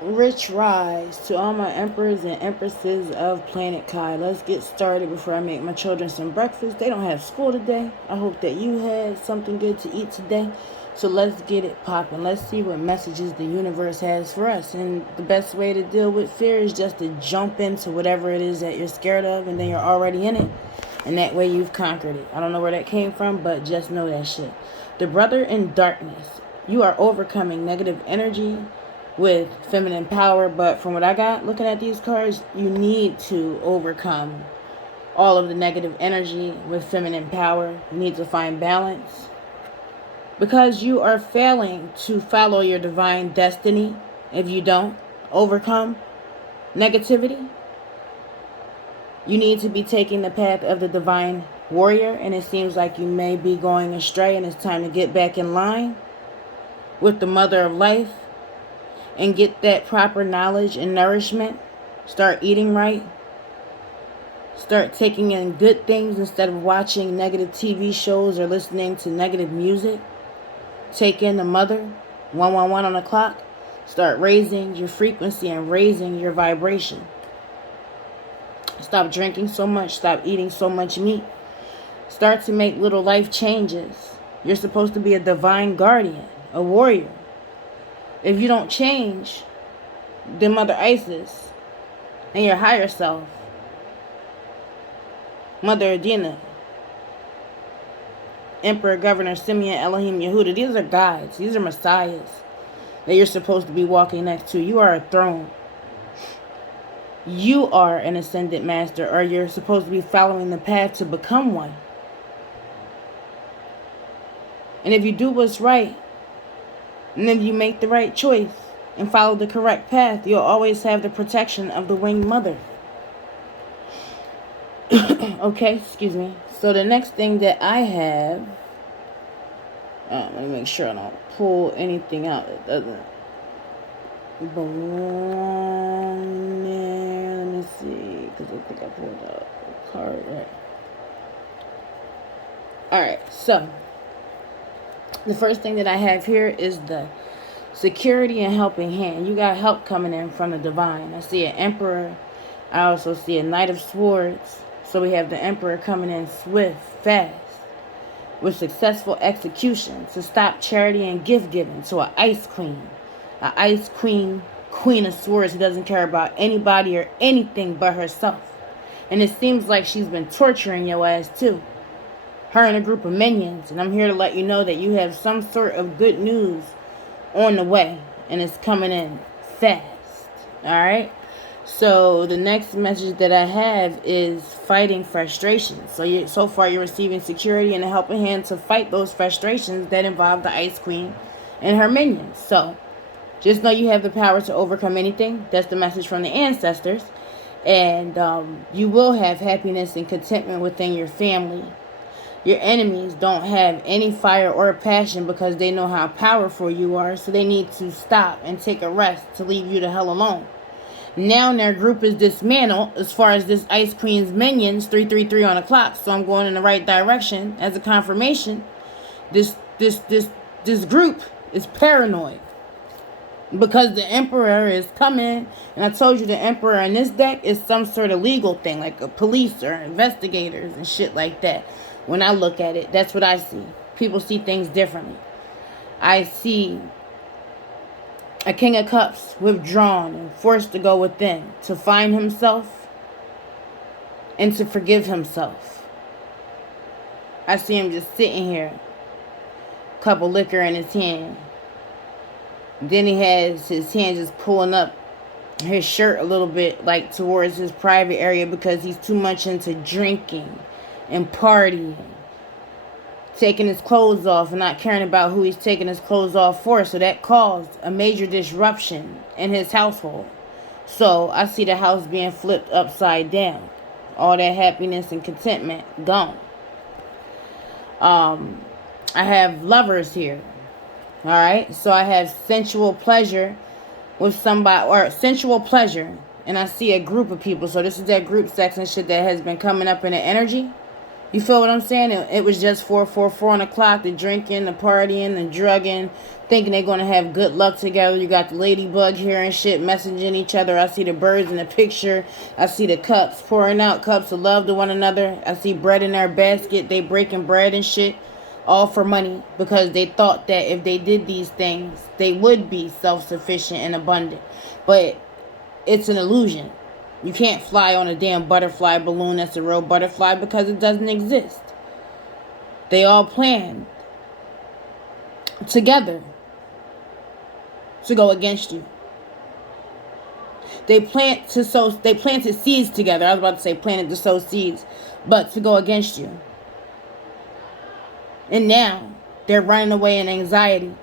Rich rise to all my emperors and empresses of planet Kai. Let's get started before I make my children some breakfast. They don't have school today. I hope that you had something good to eat today. So let's get it popping. Let's see what messages the universe has for us. And the best way to deal with fear is just to jump into whatever it is that you're scared of, and then you're already in it. And that way you've conquered it. I don't know where that came from, but just know that shit. The brother in darkness. You are overcoming negative energy with feminine power, but from what I got looking at these cards, you need to overcome all of the negative energy with feminine power. You need to find balance because you are failing to follow your divine destiny if you don't overcome negativity. You need to be taking the path of the divine warrior, and it seems like you may be going astray, and it's time to get back in line with the mother of life and get that proper knowledge and nourishment. Start eating right. Start taking in good things instead of watching negative TV shows or listening to negative music. Take in the mother, 111 on the clock. Start raising your frequency and raising your vibration. Stop drinking so much. Stop eating so much meat. Start to make little life changes. You're supposed to be a divine guardian, a warrior. If you don't change, then Mother Isis and your higher self, Mother Adina, Emperor, Governor, Simeon, Elohim, Yehuda, these are guides. These are messiahs that you're supposed to be walking next to. You are a throne. You are an ascended master, or you're supposed to be following the path to become one. And if you do what's right, and if you make the right choice and follow the correct path, you'll always have the protection of the winged mother. Okay, excuse me. So the next thing that I have, let me make sure I don't pull anything out that doesn't belong there. Let me see, because I think I pulled out a card, right? Alright, so the first thing that I have here is the security and helping hand. You got help coming in from the divine. I see an emperor. I also see a knight of swords. So we have the emperor coming in swift, fast, with successful execution to stop charity and gift giving to an ice queen. An ice queen, queen of swords who doesn't care about anybody or anything but herself. And it seems like she's been torturing your ass too. Her and a group of minions. And I'm here to let you know that you have some sort of good news on the way. And it's coming in fast. Alright? So the next message that I have is fighting frustrations. So far you're receiving security and a helping hand to fight those frustrations that involve the Ice Queen and her minions. So just know you have the power to overcome anything. That's the message from the ancestors. And you will have happiness and contentment within your family. Your enemies don't have any fire or passion because they know how powerful you are. So they need to stop and take a rest to leave you the hell alone. Now their group is dismantled as far as this Ice Queen's minions, 333 on the clock. So I'm going in the right direction as a confirmation. This group is paranoid because the emperor is coming. And I told you the emperor in this deck is some sort of legal thing, like a police or investigators and shit like that. When I look at it, that's what I see. People see things differently. I see a King of Cups withdrawn and forced to go within to find himself and to forgive himself. I see him just sitting here, cup of liquor in his hand. Then he has his hand just pulling up his shirt a little bit, like towards his private area, because he's too much into drinking and partying, taking his clothes off and not caring about who he's taking his clothes off for. So that caused a major disruption in his household. So I see the house being flipped upside down. All that happiness and contentment gone. I have lovers here. Alright, so I have sensual pleasure with somebody, or sensual pleasure, and I see a group of people. So this is that group sex and shit that has been coming up in the energy. You feel what I'm saying? It was just 4 o'clock, the drinking, the partying, the drugging, thinking they're going to have good luck together. You got the ladybug here and shit messaging each other. I see the birds in the picture. I see the cups pouring out cups of love to one another. I see bread in their basket. They breaking bread and shit, all for money, because they thought that if they did these things, they would be self-sufficient and abundant. But it's an illusion. You can't fly on a damn butterfly balloon that's a real butterfly, because it doesn't exist. They all planned together to go against you. They planted seeds together. I was about to say planted to sow seeds, but to go against you. And now they're running away in anxiety.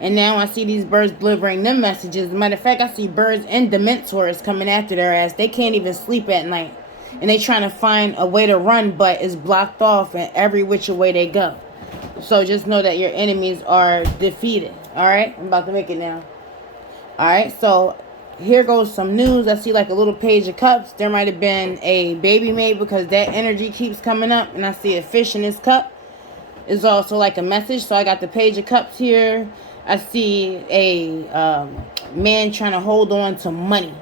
And now I see these birds delivering them messages. As a matter of fact, I see birds and dementors coming after their ass. They can't even sleep at night. And they trying to find a way to run, but it's blocked off in every which way they go. So just know that your enemies are defeated. Alright? I'm about to make it now. Alright, so here goes some news. I see like a little page of cups. There might have been a baby made, because that energy keeps coming up. And I see a fish in this cup. It's also like a message. So I got the page of cups here. I see a man trying to hold on to money.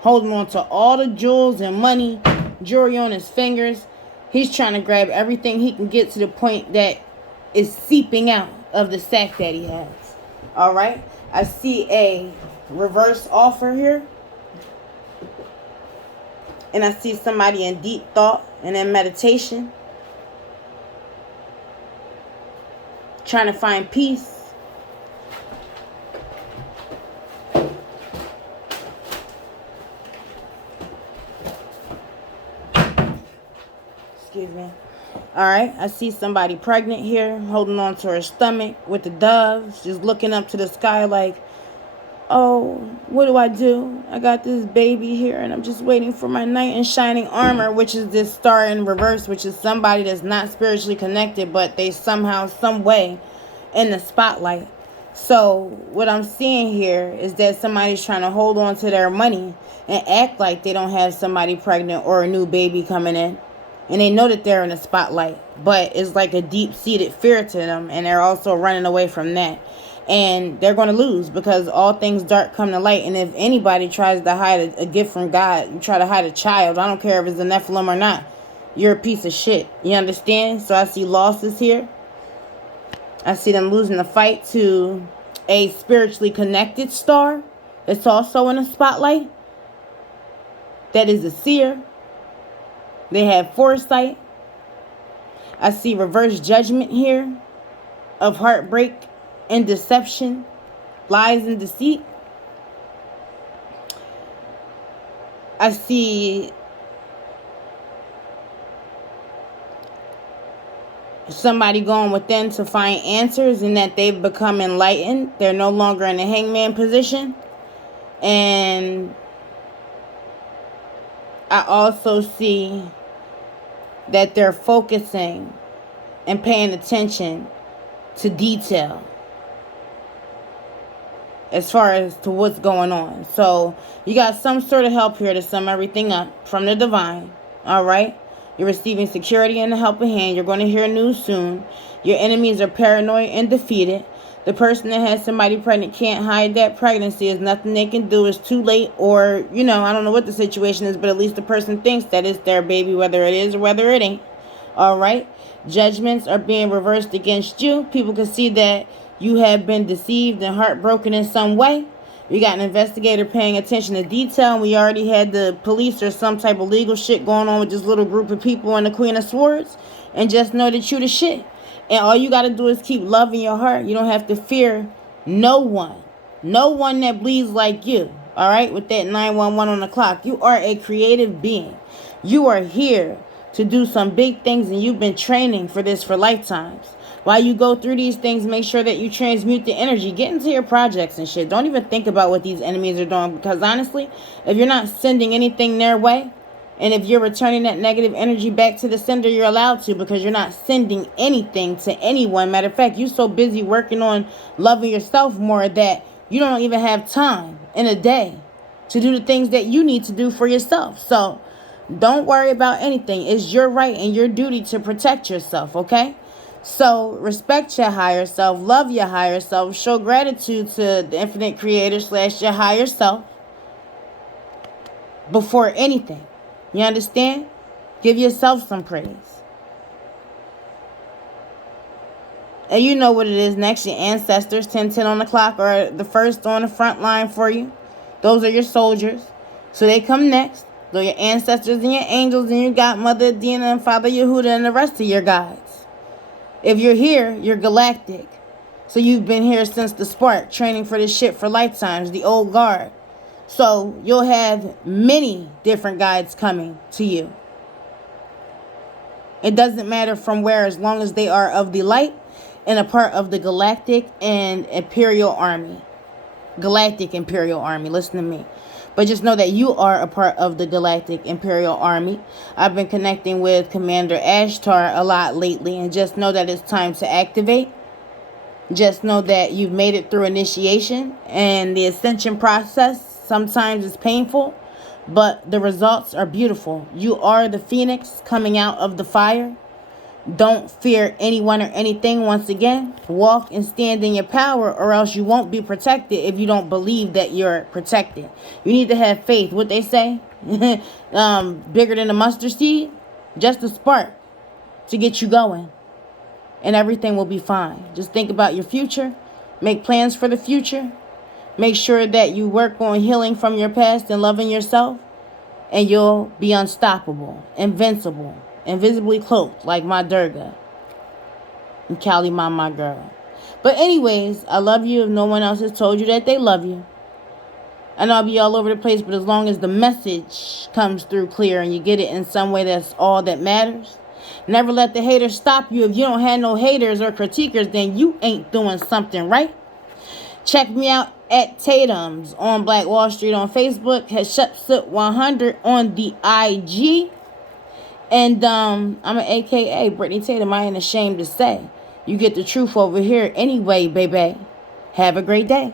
Holding on to all the jewels and money. Jewelry on his fingers. He's trying to grab everything he can get to the point that is seeping out of the sack that he has. Alright? I see a reverse offer here. And I see somebody in deep thought and in meditation. Trying to find peace. Excuse me. Alright, I see somebody pregnant here, holding on to her stomach with the doves, just looking up to the sky like, oh, what do? I got this baby here, and I'm just waiting for my knight in shining armor, which is this star in reverse, which is somebody that's not spiritually connected, but they somehow, some way, in the spotlight. So what I'm seeing here is that somebody's trying to hold on to their money and act like they don't have somebody pregnant or a new baby coming in. And they know that they're in the spotlight, but it's like a deep-seated fear to them, and they're also running away from that. And they're going to lose, because all things dark come to light. And if anybody tries to hide a gift from God, you try to hide a child, I don't care if it's a Nephilim or not, you're a piece of shit. You understand? So I see losses here. I see them losing the fight to a spiritually connected star that's also in the spotlight. That is a seer. They have foresight. I see reverse judgment here of heartbreak and deception, lies and deceit. I see somebody going within to find answers, and that they've become enlightened. They're no longer in the hangman position. And I also see that they're focusing and paying attention to detail as far as to what's going on. So you got some sort of help here to sum everything up from the divine. All right? You're receiving security and a helping hand. You're going to hear news soon. Your enemies are paranoid and defeated. The person that has somebody pregnant can't hide that pregnancy. There's nothing they can do. It's too late, or, I don't know what the situation is, but at least the person thinks that it's their baby, whether it is or whether it ain't. All right? Judgments are being reversed against you. People can see that you have been deceived and heartbroken in some way. We got an investigator paying attention to detail, and we already had the police or some type of legal shit going on with this little group of people and the Queen of Swords. And just know that you the shit. And all you got to do is keep love in your heart. You don't have to fear no one. No one that bleeds like you. All right? With that 911 on the clock. You are a creative being. You are here to do some big things, and you've been training for this for lifetimes. While you go through these things, make sure that you transmute the energy. Get into your projects and shit. Don't even think about what these enemies are doing. Because honestly, if you're not sending anything their way, and if you're returning that negative energy back to the sender, you're allowed to, because you're not sending anything to anyone. Matter of fact, you're so busy working on loving yourself more that you don't even have time in a day to do the things that you need to do for yourself. So Don't worry about anything. It's your right and your duty to protect yourself, okay? So respect your higher self, love your higher self, show gratitude to the infinite creator / your higher self before anything. You understand? Give yourself some praise. And you know what it is next. Your ancestors, 10:10 on the clock, are the first on the front line for you. Those are your soldiers. So they come next. They're your ancestors and your angels, and you got Mother Adina and Father Yehuda and the rest of your guides. If you're here, you're galactic. So you've been here since the spark, training for this shit for lifetimes, the old guard. So you'll have many different guides coming to you. It doesn't matter from where, as long as they are of the light and a part of the galactic and imperial army. Galactic imperial army, listen to me. But just know that you are a part of the galactic imperial army. I've been connecting with Commander Ashtar a lot lately, and just know that it's time to activate. Just know that you've made it through initiation, and the ascension process sometimes is painful, but the results are beautiful. You are the phoenix coming out of the fire. Don't fear anyone or anything. Once again, walk and stand in your power, or else you won't be protected if you don't believe that you're protected. You need to have faith. What they say, bigger than a mustard seed, just a spark to get you going, and everything will be fine. Just think about your future. Make plans for the future. Make sure that you work on healing from your past and loving yourself, and you'll be unstoppable, invincible, invisibly cloaked like my Durga and Kali Ma, my girl. But anyways, I love you if no one else has told you that they love you. I know I'll be all over the place, but as long as the message comes through clear and you get it in some way, that's all that matters. Never let the haters stop you. If you don't have no haters or critiquers, then you ain't doing something right. Check me out at Tatum's on Black Wall Street on Facebook, Hatshepsut100 on the IG. And I'm an AKA Brittany Tatum. I ain't ashamed to say. You get the truth over here anyway, baby. Have a great day.